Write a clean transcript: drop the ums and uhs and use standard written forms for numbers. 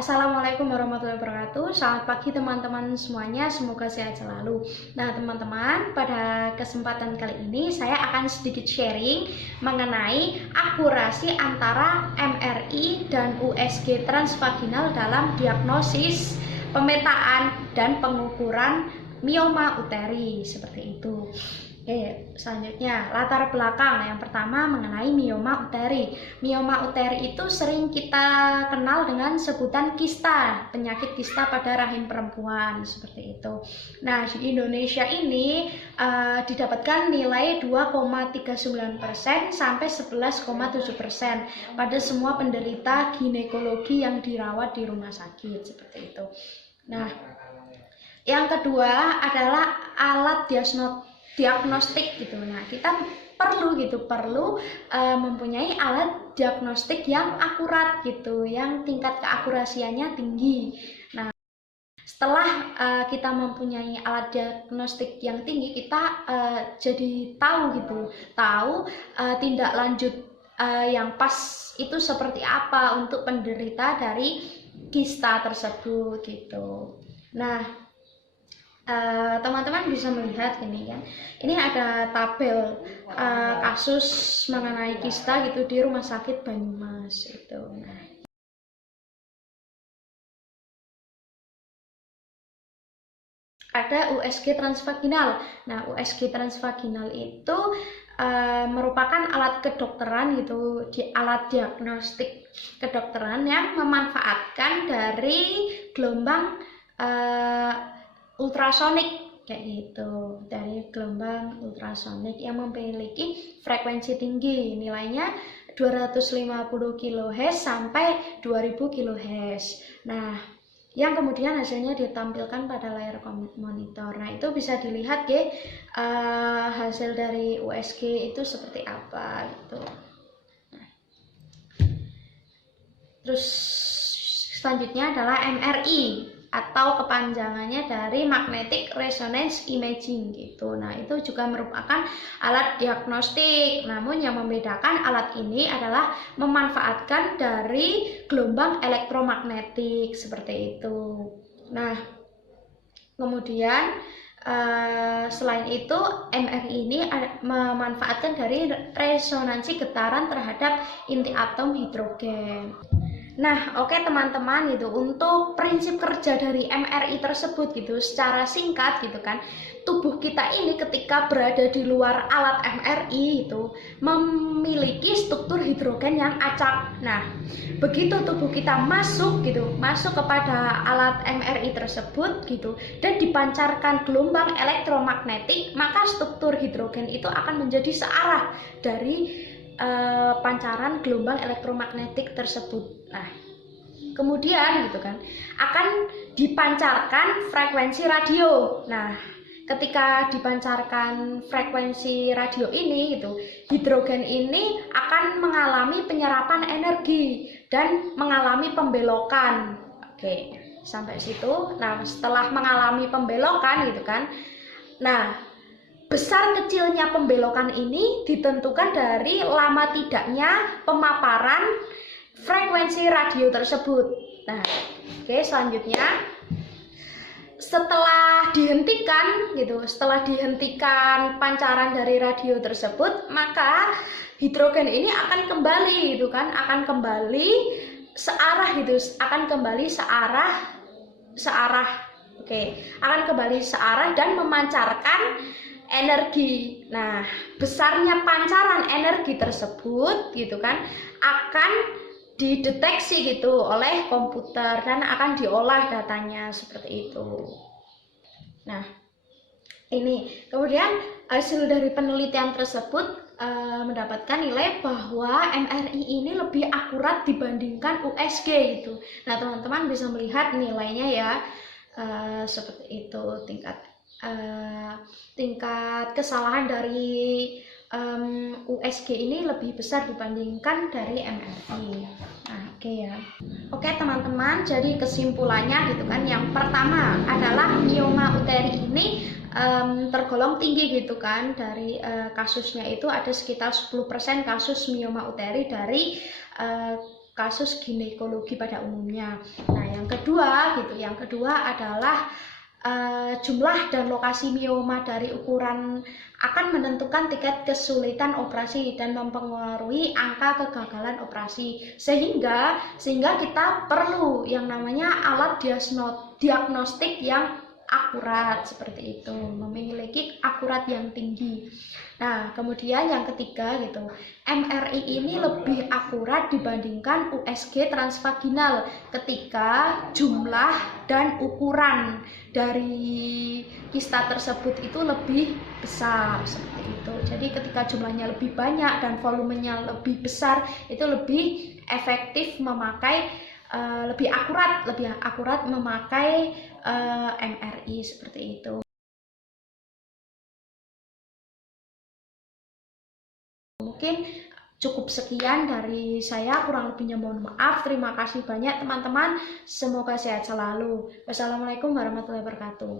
Assalamualaikum warahmatullahi wabarakatuh. Selamat pagi teman-teman semuanya, semoga sehat selalu. Nah teman-teman, pada kesempatan kali ini saya akan sedikit sharing mengenai akurasi antara MRI dan USG transvaginal dalam diagnosis, pemetaan, dan pengukuran mioma uteri, seperti itu. Oke, selanjutnya latar belakang yang pertama mengenai mioma uteri. Mioma uteri itu sering kita kenal dengan sebutan kista, penyakit kista pada rahim perempuan, seperti itu. Nah, di Indonesia ini didapatkan nilai 2,39% sampai 11,7% pada semua penderita ginekologi yang dirawat di rumah sakit, seperti itu. Nah, yang kedua adalah alat diagnostik gitu. Nah, kita perlu mempunyai alat diagnostik yang akurat gitu, yang tingkat keakurasiannya tinggi. Nah, setelah kita mempunyai alat diagnostik yang tinggi, kita jadi tahu tindak lanjut yang pas itu seperti apa untuk penderita dari kista tersebut gitu. Nah, teman-teman bisa melihat ini kan, ini ada tabel kasus mengenai kista gitu di Rumah Sakit Banyumas itu. Nah, ada USG transvaginal. Nah, USG transvaginal itu merupakan alat kedokteran gitu, alat diagnostik kedokteran yang memanfaatkan dari gelombang ultrasonik kayak gitu, dari gelombang ultrasonik yang memiliki frekuensi tinggi, nilainya 250 kHz sampai 2000 kHz. Nah, yang kemudian hasilnya ditampilkan pada layar monitor. Nah, itu bisa dilihat hasil dari USG itu seperti apa gitu. Nah, terus selanjutnya adalah MRI atau kepanjangannya dari Magnetic Resonance Imaging gitu. Nah, itu juga merupakan alat diagnostik. Namun yang membedakan alat ini adalah memanfaatkan dari gelombang elektromagnetik seperti itu. Nah, kemudian selain itu MRI ini memanfaatkan dari resonansi getaran terhadap inti atom hidrogen. Nah, oke teman-teman gitu, untuk prinsip kerja dari MRI tersebut gitu, secara singkat gitu kan, tubuh kita ini ketika berada di luar alat MRI itu memiliki struktur hidrogen yang acak. Nah, begitu tubuh kita masuk kepada alat MRI tersebut gitu, dan dipancarkan gelombang elektromagnetik, maka struktur hidrogen itu akan menjadi searah dari pancaran gelombang elektromagnetik tersebut. Nah, kemudian gitu kan akan dipancarkan frekuensi radio. Nah, ketika dipancarkan frekuensi radio ini gitu, hidrogen ini akan mengalami penyerapan energi dan mengalami pembelokan. Oke, sampai situ. Nah, setelah mengalami pembelokan gitu kan. Nah, besar kecilnya pembelokan ini ditentukan dari lama tidaknya pemaparan frekuensi radio tersebut. Nah, oke, selanjutnya setelah dihentikan pancaran dari radio tersebut, maka hidrogen ini akan kembali searah dan memancarkan energi. Nah, besarnya pancaran energi tersebut gitu kan akan dideteksi gitu oleh komputer dan akan diolah datanya seperti itu. Nah, ini kemudian hasil dari penelitian tersebut mendapatkan nilai bahwa MRI ini lebih akurat dibandingkan USG gitu. Nah, teman-teman bisa melihat nilainya ya, seperti itu, tingkat kesalahan dari USG ini lebih besar dibandingkan dari MRI. Nah, oke ya. Oke teman-teman, jadi kesimpulannya gitu kan, yang pertama adalah mioma uteri ini tergolong tinggi gitu kan, dari kasusnya itu ada sekitar 10% kasus mioma uteri dari kasus ginekologi pada umumnya. Nah, yang kedua adalah jumlah dan lokasi mioma dari ukuran akan menentukan tingkat kesulitan operasi dan mempengaruhi angka kegagalan operasi, sehingga kita perlu yang namanya alat diagnostik yang akurat seperti itu, memiliki akurat yang tinggi. Nah, kemudian yang ketiga MRI ini lebih akurat dibandingkan USG transvaginal ketika jumlah dan ukuran dari kista tersebut itu lebih besar seperti itu. Jadi ketika jumlahnya lebih banyak dan volumenya lebih besar, itu lebih efektif memakai lebih akurat memakai MRI seperti itu. Mungkin cukup sekian dari saya, kurang lebihnya mohon maaf. Terima kasih banyak teman-teman, semoga sehat selalu. Wassalamualaikum warahmatullahi wabarakatuh.